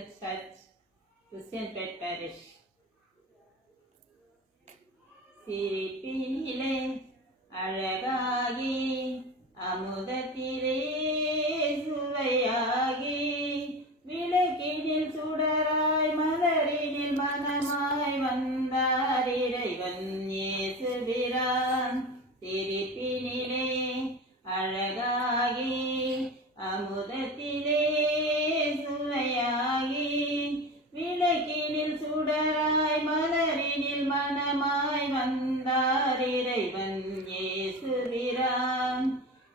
Evangelical Church, Christianpet Parish. சிரிப்பினிலே அழகாகி அமுதத்திலே சுவையாகி விளக்கினில் சுடராய் மலரினில் மனமாய் வந்தார் இறைவன் இயேசுபிரான். சிரிப்பினிலே அழகாகி அமுதத்திலே சுவையாகி விளக்கினில் சுடராய் மலரினில் மனமாய் வந்தார் இறைவன் இயேசுபிரான்.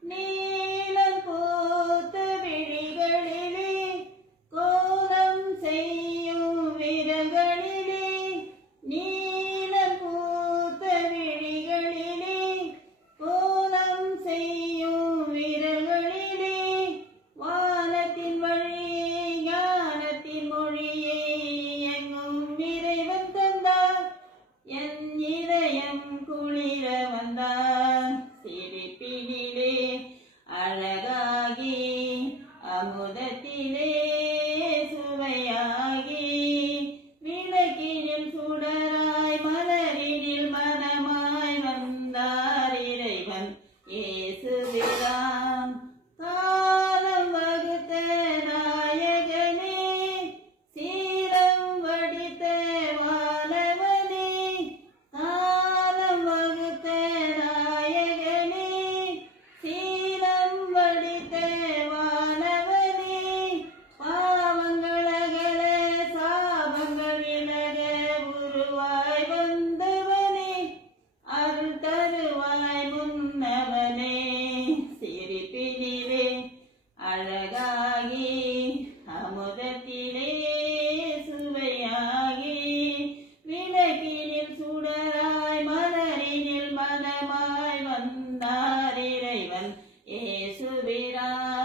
நீலம் பூத்த விழிகளிலே கோலம் செய்யும் விரல்களிலே நீலம் பூத்த விழிகளிலே கோலம் செய்யும் விரல்களிலே வானத்தின் வழியே ஞானத்தின் மொழியை எங்கும் இறைவன் தந்தார் என் இதயம் குளிர வந்தார். சிரிப்பினிலே அழகாகி அமுதத்திலே சுவையாகி விளக்கினில் சுடராய் மலரினில் மனமாய் வந்தார் இறைவன் இயேசுபிரான். காலம் வகுத்த நாயகனே சீரம் வடித்த வானவனே காலம் வகுத்த நாயகனே சீரம் வடித்த வானவனே பாவங்களகல சாபங்கள் விலக உருவாய் வந்தவனே அருள் தருவாய் முன்னவனே. சிரிப்பினிலே அழகாகி அமுதத்திலே சுவையாகி விளக்கினில் சுடராய் மலரினில் மனமாய் வந்தார் இறைவன் இயேசுபிரான்.